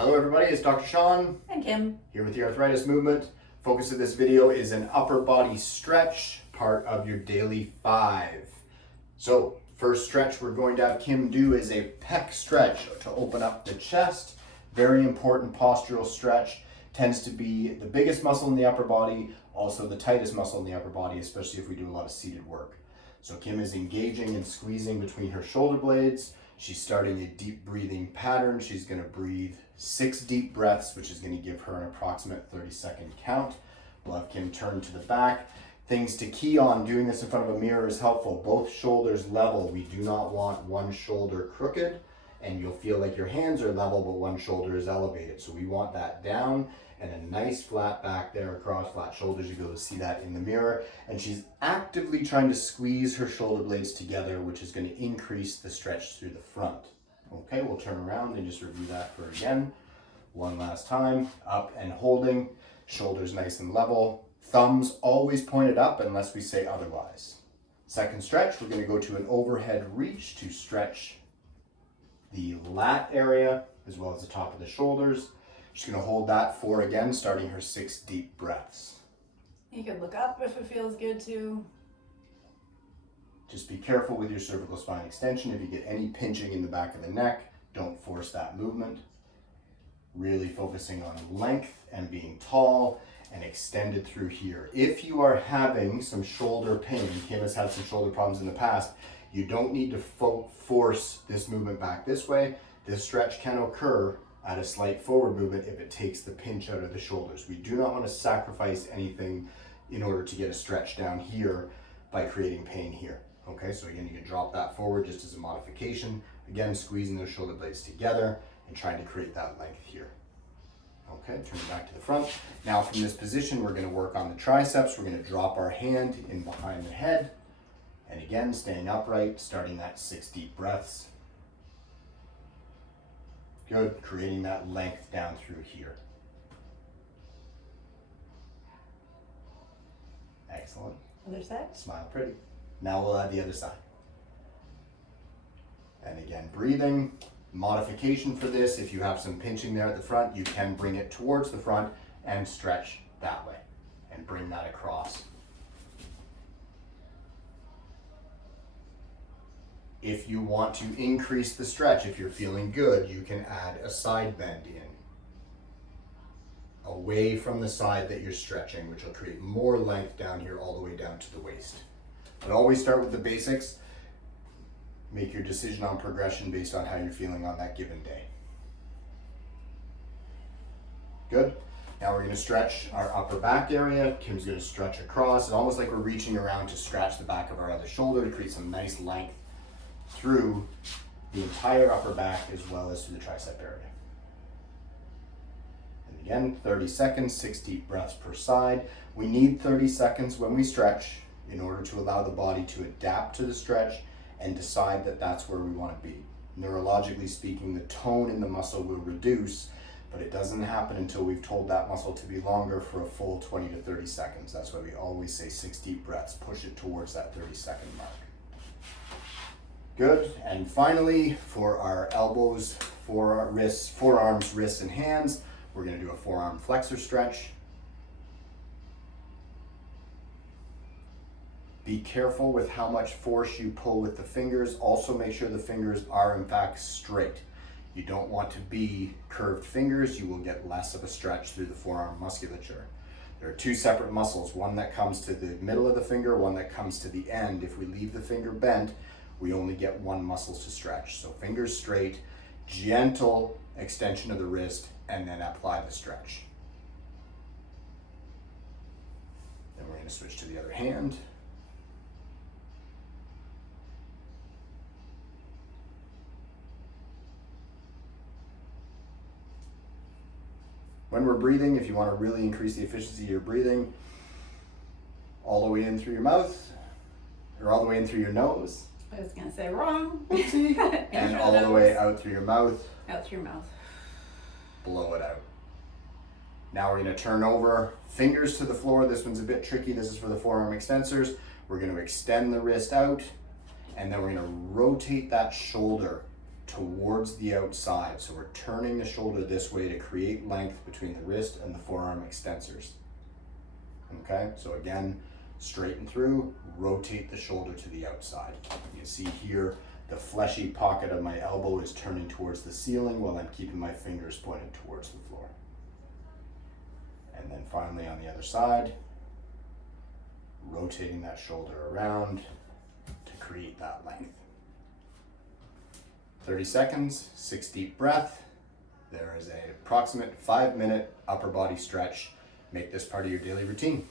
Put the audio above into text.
Hello everybody, it's Dr. Sean And Kim. here with the Arthritis Movement. Focus of this video is an upper body stretch, part of your daily 5. So first stretch we're going to have Kim do is a pec stretch to open up the chest. Very important postural stretch. Tends to be the biggest muscle in the upper body, also the tightest muscle in the upper body, especially if we do a lot of seated work. So Kim is engaging and squeezing between her shoulder blades. She's starting a deep breathing pattern. She's going to breathe 6 deep breaths, which is going to give her an approximate 30-second count. We'll have Kim turn to the back. Things to key on doing this in front of a mirror is helpful. Both shoulders level. We do not want one shoulder crooked, and you'll feel like your hands are level, but one shoulder is elevated. So we want that down and a nice flat back there across flat shoulders. You'll be able to see that in the mirror. And she's actively trying to squeeze her shoulder blades together, which is going to increase the stretch through the front. Okay, we'll turn around and just review that for again. One last time, up and holding, shoulders nice and level. Thumbs always pointed up unless we say otherwise. Second stretch, we're going to go to an overhead reach to stretch the lat area as well as the top of the shoulders. She's going to hold that for, again, starting her 6 deep breaths. You can look up if it feels good to. Just be careful with your cervical spine extension. If you get any pinching in the back of the neck, don't force that movement. Really focusing on length and being tall and extended through here. If you are having some shoulder pain, Kim has had some shoulder problems in the past, you don't need to force this movement back this way. This stretch can occur at a slight forward movement if it takes the pinch out of the shoulders. We do not want to sacrifice anything in order to get a stretch down here by creating pain here. Okay, so again, you can drop that forward just as a modification. Again, squeezing those shoulder blades together and trying to create that length here. Okay, turn it back to the front. Now from this position, we're going to work on the triceps. We're going to drop our hand in behind the head. And again, staying upright, starting that 6 deep breaths. Good, creating that length down through here. Excellent. Other side. Smile pretty. Now we'll add the other side. And again, breathing. Modification for this, if you have some pinching there at the front, you can bring it towards the front and stretch that way and bring that across. If you want to increase the stretch, if you're feeling good, you can add a side bend in, away from the side that you're stretching, which will create more length down here all the way down to the waist. But always start with the basics. Make your decision on progression based on how you're feeling on that given day. Good. Now we're going to stretch our upper back area. Kim's going to stretch across. It's almost like we're reaching around to scratch the back of our other shoulder to create some nice length through the entire upper back as well as through the tricep area. And again, 30 seconds, 6 deep breaths per side. We need 30 seconds when we stretch in order to allow the body to adapt to the stretch and decide that that's where we want to be. Neurologically speaking, the tone in the muscle will reduce, but it doesn't happen until we've told that muscle to be longer for a full 20 to 30 seconds. That's why we always say 6 deep breaths. Push it towards that 30-second mark. Good. And finally, for our elbows, for our wrists, forearms, wrists, and hands, we're going to do a forearm flexor stretch. Be careful with how much force you pull with the fingers. Also make sure the fingers are in fact straight. You don't want to be curved fingers. You will get less of a stretch through the forearm musculature. There are 2 separate muscles, one that comes to the middle of the finger, one that comes to the end. If we leave the finger bent, we only get one muscle to stretch. So fingers straight, gentle extension of the wrist, and then apply the stretch. Then we're going to switch to the other hand. When we're breathing, if you want to really increase the efficiency of your breathing, all the way in through your mouth, or all the way in through your nose. I was going to say wrong. And all the way out through your mouth. Out through your mouth. Blow it out. Now we're going to turn over, fingers to the floor. This one's a bit tricky. This is for the forearm extensors. We're going to extend the wrist out, and then we're going to rotate that shoulder towards the outside. So we're turning the shoulder this way to create length between the wrist and the forearm extensors. Okay, so again, straighten through, rotate the shoulder to the outside. You can see here, the fleshy pocket of my elbow is turning towards the ceiling while I'm keeping my fingers pointed towards the floor. And then finally on the other side, rotating that shoulder around to create that length. 30 seconds, 6 deep breath. There is an approximate 5-minute upper body stretch. Make this part of your daily routine.